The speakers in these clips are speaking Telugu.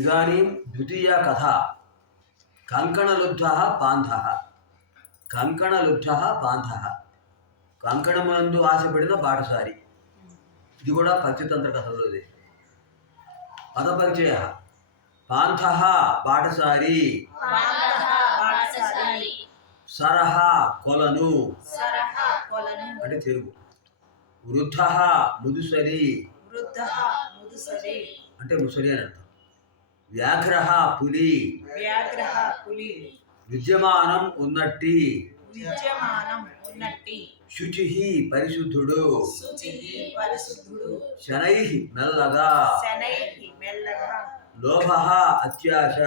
ఇదానీం ద్వితీయా కథ కంకణలుబ్ధః పాంథః. కంకణలుబ్ధః పాంథః, కంకణమునందు ఆశపడిన బాటసారి. ఇది కూడా పంచతంత్ర కథలోది. పదపరిచయ. పాంథః బాటసారి, సరహ కొలను అంటే తెలుగు. వృద్ధః ముదుసలి అంటే ముసలి అని అర్థం. వ్యాఘ్రః పులి, విద్యమానం ఉన్నట్టి. శుచిః పరిశుద్ధుడు, శనైః మెల్లగా. లోభః అత్యాశ,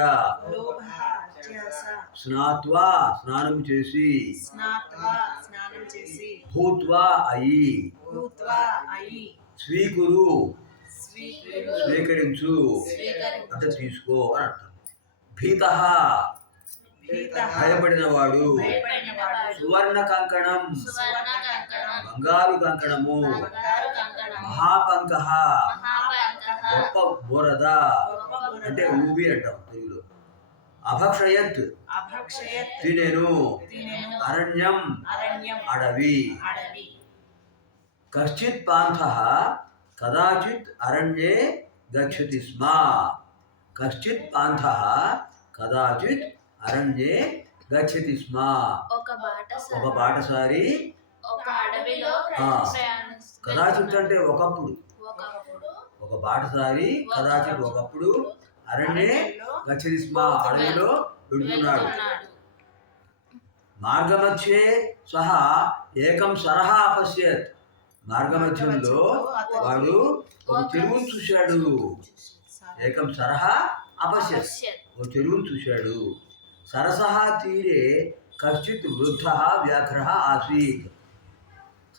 స్నాత్వా స్నానం చేసి. భూత్వా అయి, స్వీకురు స్వీకరించు అంటే తీసుకో అని అర్థం. భీతః భయపడినవాడు. సువర్ణ కంకణం బంగారు కంకణము. మహాపంకః గొప్ప బోరద అంటే ఊబి అంటాం తెలుగులో. అభక్షయత్ తినెను. అరణ్యం అడవి. కశ్చిత్ పాంథః కదాచిత్ అరణ్యే గచ్చతి స్మ. కశ్చిత్ పాంథః కదాచిత్ అరణ్యే గచ్చతి స్మ. ఒక బాటసారి కదాచిత్ అంటే ఒకప్పుడు. ఒక బాటసారి కదాచిత్ ఒకప్పుడు అరణ్యే గచ్చతి స్మ అడవిలో వెళుతున్నాడు. మార్గమధ్యే సహా ఏకం సరహ అపశ్యత్. మార్గమధ్యంలో వాడు ఒక చెరువును చూశాడు. ఏకం సరహ అపశ్యత్, ఒక చెరువును చూశాడు. సరసః తీరే కశ్చిత్ వృద్ధః వ్యాఘ్రః ఆసీత్.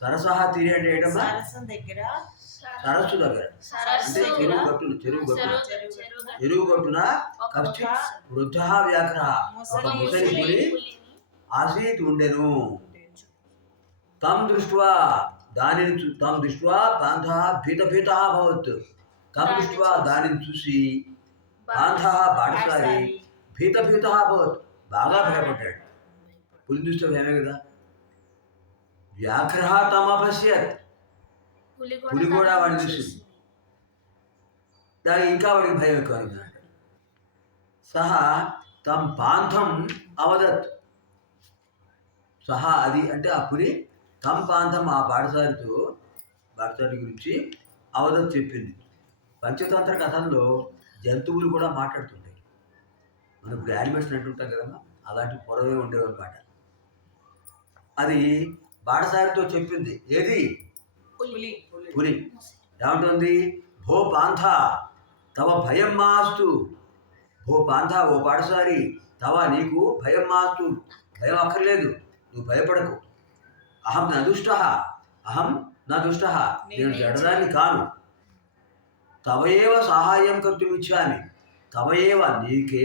సరసః తీరే అంటే ఏంటమ్మా? సరస్సు దగ్గర అంటే చెరువు గట్టున కశ్చిత్ వృద్ధః వ్యాఘ్రః ఒక ముసలి పులి ఆసీత్ ఉండెను. తం దృష్ట్వా పాంథః భీతః అభవత్. తం దృష్ట్వా దానిని చూసి పాంథః బాటసారి భీతః అభవత్ బాగా భయపడ్డాడు. పులి చూస్తే భయమే కదా. వ్యాఘ్రః తం అపశ్యత్, పులి కూడా వాడిని చూసింది. దానికి ఇంకా వాడికి భయం ఎక్కువ. సహా తం పాంథం అవదత్. సహా అది అంటే ఆ పులి తం పాంథం ఆ బాటసారి గురించి అవదత్ చెప్పింది. పంచతంత్ర కథల్లో జంతువులు కూడా మాట్లాడుతుంటాయి. మనం ఇప్పుడు యానిమేషన్ అంటుంటాం కదమ్మా, అలాంటి పొరవే ఉండేవి అన్నమాట. అది బాటసారితో చెప్పింది. ఏది? పులి. ఏమంటుంది? భో పాంథ తవ భయం మాస్తు. భో పాంథ ఓ బాటసారి తవ నీకు భయం మాస్తు, భయం అక్కర్లేదు, నువ్వు భయపడకు. అహం నా దుష్టః నేను జడదాన్ని కాను. తవయేవ సహాయం కర్తుం ఇచ్చామి. తవయేవ నీకే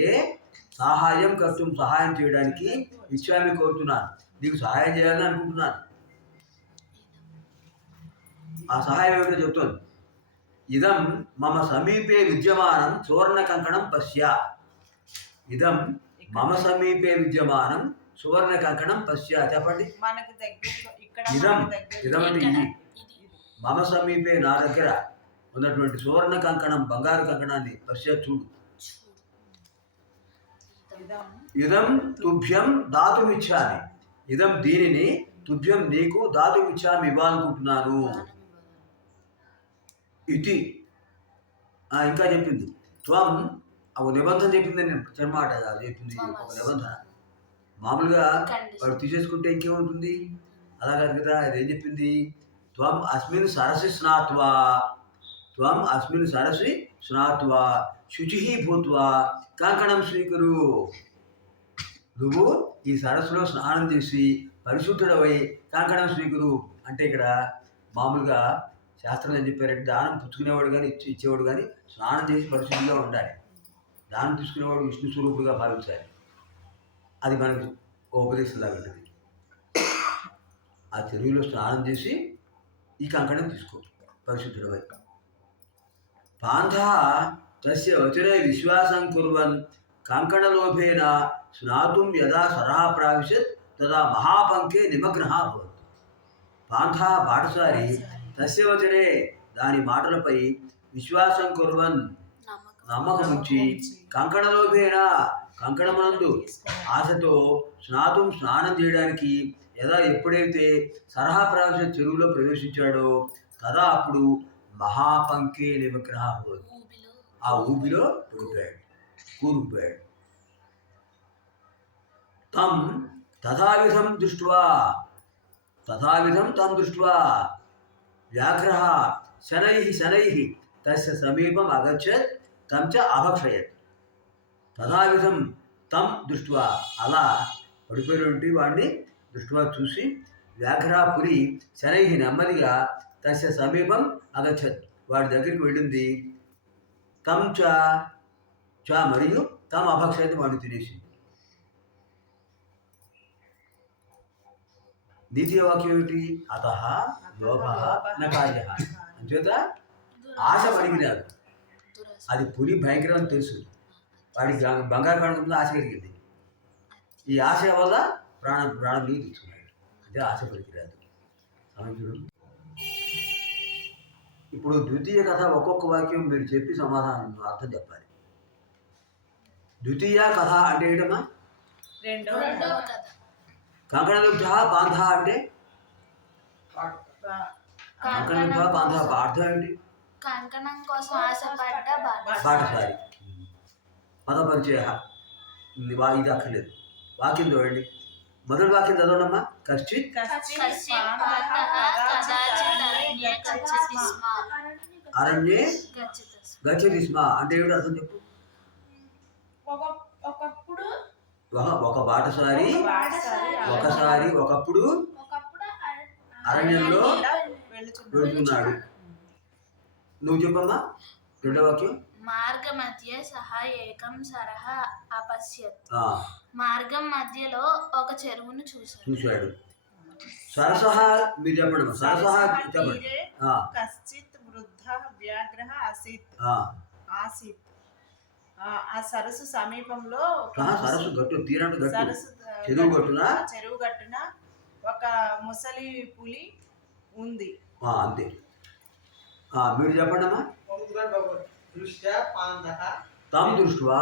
సహాయం కర్తుం సహాయం చేయడానికి ఇచ్చామి కోరుతున్నాను. నీకు సహాయం చేయాలని అనుకుంటున్నాను. ఆ సహాయం ఏమిటో చెప్తోంది. ఇదం మమ సమీపే విద్యమానం సువర్ణ కంకణం పశ్య. ఇదం మమ సమీపే విద్యమానం సువర్ణ కంకణం పశ్య. చెప్పండి. ఇదం అంటే ఇది. మమ సమీపే నా దగ్గర ఉన్నటువంటి సువర్ణ కంకణం బంగారు కంకణాన్ని పశ్య చూడు. ఇదం తుభ్యం దాతుమిచ్చామి. ఇదం దీనిని తుభ్యం నీకు దాతుమిచ్చామి ఇవ్వాలనుకుంటున్నాను. ఇది ఇంకా చెప్పింది. త్వం ఒక నిబంధన చెప్పింది. నేను చెన్నమాట చెప్పింది ఒక నిబంధన. మామూలుగా వాడు తీసేసుకుంటే ఇంకేముంటుంది, అలా కాదు కదా. అదేం చెప్పింది? త్వం అస్మిన్ సరసి స్నాత్వా శుచిః భూత్వా కంకణం స్వీకురు. నువ్వు ఈ సరస్సులో స్నానం చేసి పరిశుద్ధుడవై కంకణం స్వీకురు అంటే ఇక్కడ మామూలుగా శాస్త్రంలో ఏం చెప్పారంటే దానం పుచ్చుకునేవాడు కానీ ఇచ్చేవాడు కానీ స్నానం చేసి పరిశుద్ధిగా ఉండాలి. దానం తీసుకునేవాడు విష్ణు స్వరూపుడుగా భావించాలి. అది మనకు ఉపదేశంలాగా ఉంటుంది. ఆ చెరువులో స్నానం చేసి ఈ కంకణం తీసుకో పరిశుద్ధుడవై. పాంథ తస్య వచనే విశ్వాసం కుర్వన్ కంకణలోభేన స్నాతుం యదా సరహ ప్రావిశత్ తదా మహాపంకే నిమగ్నః భవతి. పాంథా బాటసారి తస్య వచనే దాని మాటలపై విశ్వాసం కుర్వన్ నమ్మకముంచి కంకణలోభేన కంకణమునందు ఆశతో స్నానం చేయడానికి ఎప్పుడైతే సరహా ప్రావిశ చెరువులో ప్రవేశించాడో తదా అప్పుడు మహాపంకే నిమగ్నః భవతి. ఆ ఊబిలో కూరుకుపోయాడు. తం తథావిధం దృష్ట్వా వ్యాఘ్రః శనైః తస్య సమీపం అగచ్చత్ తం చ అభక్షయత్. తథావిధం తం దృష్ట్వా అలా పడిపోయినటువంటి వాడిని దృష్ట్వా చూసి వ్యాఘ్ర పులి శనైః నెమ్మదిగా తస్య సమీపం అగచ్చత్ వాడి దగ్గరికి వెళ్ళింది. తం చ మరియు తం అభక్షయత్ వాడిని తినేసింది. ద్వితీయ వాక్యం ఏమిటి? అతః లోభః న కార్యః. అంచేత ఆశ పనికిరాదు. అది పులి భయంకరం అని తెలుసు. వాడికి బంగారు కాండం ముందు ఆశ కలిగింది. ఈ ఆశ వల్ల ప్రాణం తీసుకున్నాడు. అంటే ఆశ పనికిరాదు. సమర్థుడు. ఇప్పుడు ద్వితీయ కథ ఒక్కొక్క వాక్యం మీరు చెప్పి సమాధానం అర్థం చెప్పాలి. ద్వితీయ కథ అంటే ఏంటమ్మా? కంకణలుబ్ధ పాంథ అంటే కంకణలుబ్ధ పాంథ అర్థం ఏంటి? కంకణం కోసం ఆశపడ్డ బాటసారి. పదపరిచయ ఇది అక్కర్లేదు. వాక్యం చూడండి. మొదటి వాక్యం చదవడమ్మా. కశ్చిత్ అరణ్యే గచ్చతి స్మ అంటే ఏమిటి అర్థం చెప్పు. ఒక బాటసారి ఒకప్పుడు అరణ్యంలో వెళుతున్నాడు. నువ్వు చెప్పమ్మా రెండో వాక్యం. మార్గ మధ్య సహా ఏకం సరహ అపశ్యత్. మార్గం మధ్యలో ఒక చెరువును చూశాడు. సరసహ మీరు చెప్పండి. సరసహ చెప్పండి. కశ్చిత్ వృద్ధ వ్యాఘ్రః ఆసీత్. ఆ సరస్సు సమీపంలో సరస్సు గట్టు తీరంటు చెరువు గట్టున ఒక ముసలి పులి ఉంది. అంతే. మీరు చెప్పండి అమ్మా. తం దృష్ట్వా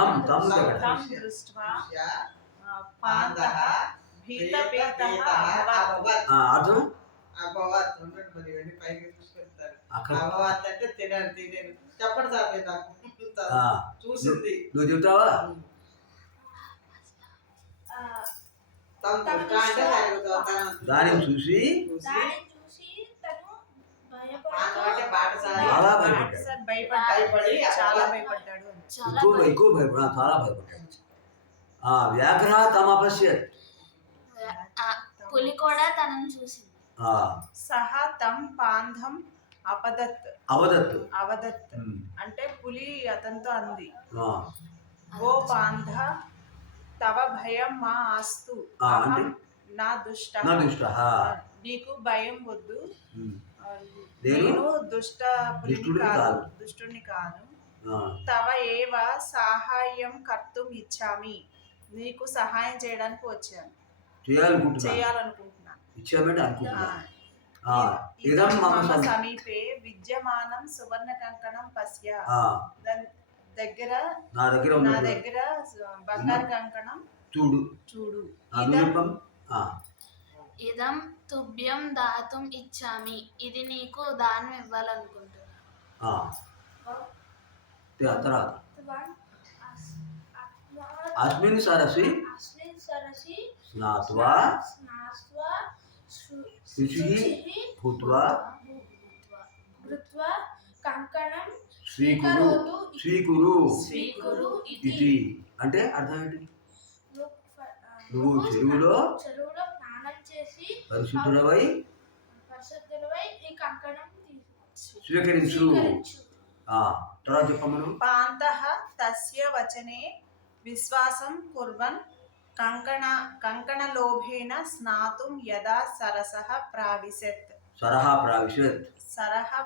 అర్థం చెప్పండి సార్. చూసింది. నువ్వు చెప్తావా? దానిని చూసి చాలా భయపడ్డాడు. వ్యాఘ్ర తమపశ్యత్. పులి కూడా తనను చూసింది. సహా తం పాంధం అవదత్ అంటే పులి అతనితో అంది. ఓ పాంధ తవ భయం మా ఆస్తు నా దుష్ట. నీకు భయం వద్దు. నేను దుష్టుని కాను. తవ ఏవ సహాయం కర్తుం ఇచ్చామి. నీకు సహాయం చేయడానికి వచ్చాను. చేయాలనుకుంటున్నాను. సమీపే విద్యమానం సువర్ణ కంకణం పశ్య. నా దగ్గర బంగారు కంకణం చూడు. ఇదం తుభ్యం దాతుం ఇచ్చామి. ఇది నీకు దానం ఇవ్వాలనుకుంటున్నా. అస్మిన్ సరసి స్నాత్వా శుచిః భూత్వా కంకణం స్వీకురు ఇది. అంటే అర్థం ఏంటి? నువ్వు చెరువులో స్నానం చేసి పరిశుద్ధుడవై ఈ కంకణం స్వీకరించు. తర్వాత చెప్పమను. పాంతః తస్య వచనే విశ్వాసం కుర్వన్ కంకణలోభేన స్నాతుం యదా సరహ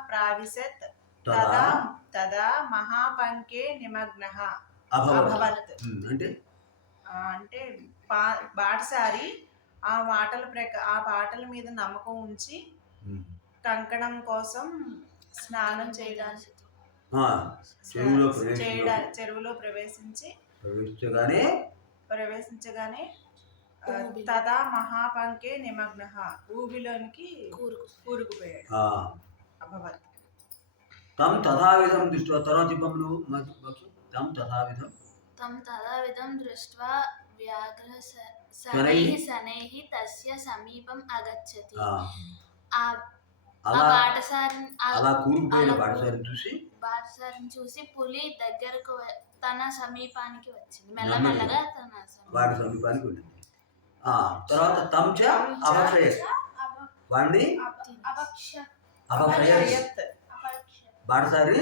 ప్రావిశత్ తదా తదా మహాపంకే నిమగ్నః అభవత్. అంటే అంటే బాటసారి ఆ పాటల మీద నమ్మకం ఉంచి కంకణం కోసం స్నానం చేయడానికి చెరువులో ప్రవేశించగానే తదా మహాపంకే నిమగ్నః ఊబిలోనికి కూరుకుపోయాడు. అభవత్. తం తథావిధం దృష్ట్వా తర్వాత చెప్పండి తం తథావిధం దృష్ట్వా వ్యాఘ్ర శనైః తస్య సమీపం అగచ్చతి. అలా కూరుకుపోయిన బాటసారిని చూసి పులి దగ్గరకు తన సమీపానికి వచ్చింది. మెల్లమెల్లగా వాడి సమీపానికి వెళ్ళింది. తర్వాత తంచ అభక్షయత్, వాడిని అభక్షయత్ బాటసారి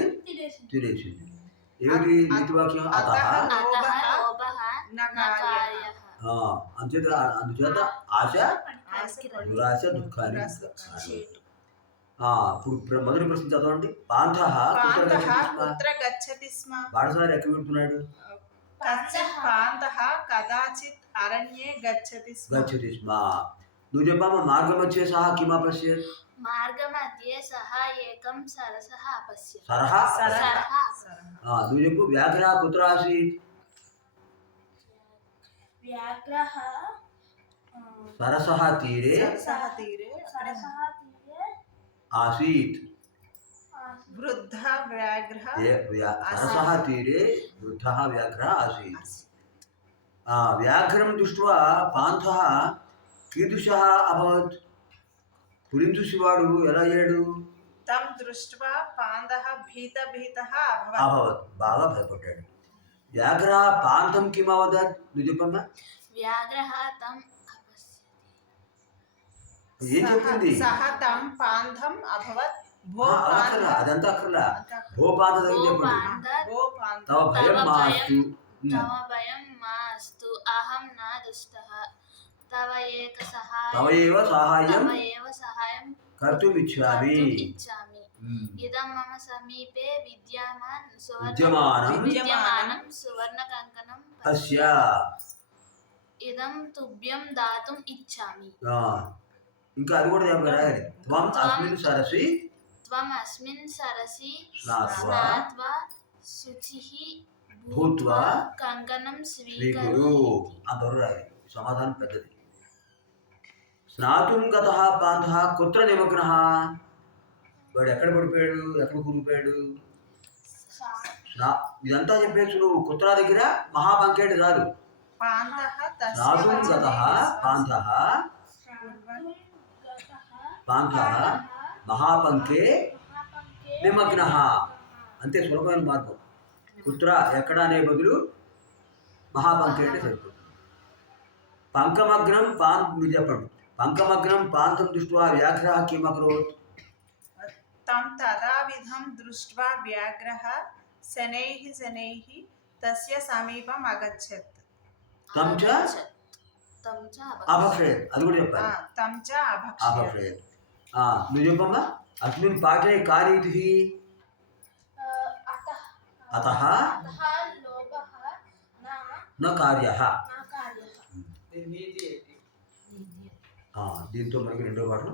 తినేసింది. ఏమిటి నీతివాక్యం? అందుచేత ఆశ దురాశ దుఃఖాన్ని. ఇప్పుడు మొదటి ప్రశ్న చదవండి. పాంథః కుత్ర గచ్చతి స్మ. బాటసారి ఎక్కడ వెళ్తున్నాడు? పాంథః కదాచిత్ అరణ్యే గచ్చతి స్మ. నువ్వు చెప్పమ్మా. మార్గమధ్యే సహ కిం అపశ్యత్? మార్గమధ్యే సహ ఏకం సరసః అపశ్యత్. నువ్వు చెప్పు. వ్యాఘ్రః కుత్ర ఆసీత్? వ్యాఘ్రః సరసః తీరే ఆసీత్. వృద్ధः వ్యాఘ్రः సరసః తీరే వృద్ధः వ్యాఘ్రः ఆసీత్. వ్యాఘ్రం దృష్ట్వా పాంథః కీదృశः అభవత్? పులిని చూసి వాడు ఎలా అయ్యాడు? తం దృష్ట్వా పాంథః భీతః అభవత్, బాగా భయపడ్డాడు. వ్యాఘ్రः పాంథం కిం అవదత్? నువ్వు చెప్పమ్మా. వ్యాఘ్రः తం ఏం చెప్పింది? సహ తం పాంథం అభవత్. అదంతా అక్కర్లా. భో పాంథ దగ్గర చెప్పండి. తవ భయం మాస్తు అహం నా దుష్టః తవ ఏవ సహాయం కర్తుం ఇచ్చామి. ఇదం మమ సమీపే విద్యమానం సువర్ణ కంకణం పశ్య. ఇదం తుభ్యం దాతుం ఇచ్చామి. ఇంకా అది కూడా చెప్పాలి. త్వం అస్మిన్ సరసి స్నాత్వా శుచిః భూత్వా కంకణం స్వీకురు. సమాధానం పెద్దది. స్నాతుం గతః పాంథః కుత్ర నిమగ్నః? వాడు ఎక్కడ పడిపోయాడు? ఎక్కడ కూలిపోయాడు? ఇదంతా చెప్పేసి నువ్వు. కుత్ర దగ్గర మహాపంకేటి రాదు. స్నాతుం గతః పాంథః మహాపంకే నిమగ్నః. అంతే, సులభమైన మార్గం. కుత్ర ఎక్కడ అనే బదులు మహాపంకే అంటే సరిపోతుంది. పంకమగ్నం మీరు చెప్పండి. పంకమగ్నం పాంథం దృష్ట్వా వ్యాఘ్రः కిం అకరోత్? తం తదావిధం దృష్ట్వా వ్యాఘ్రः శనైః తస్య సమీపం అగచ్చత్. తం చ అభక్షయత్. అది కూడా చెప్పాలి. తం చ అభక్షయత్. నువ్వు చెప్పమ్మా. అస్మిన్ పాఠే కా నీతిః? అతః న కార్యః. దీంతో మనకి రెండో పాఠం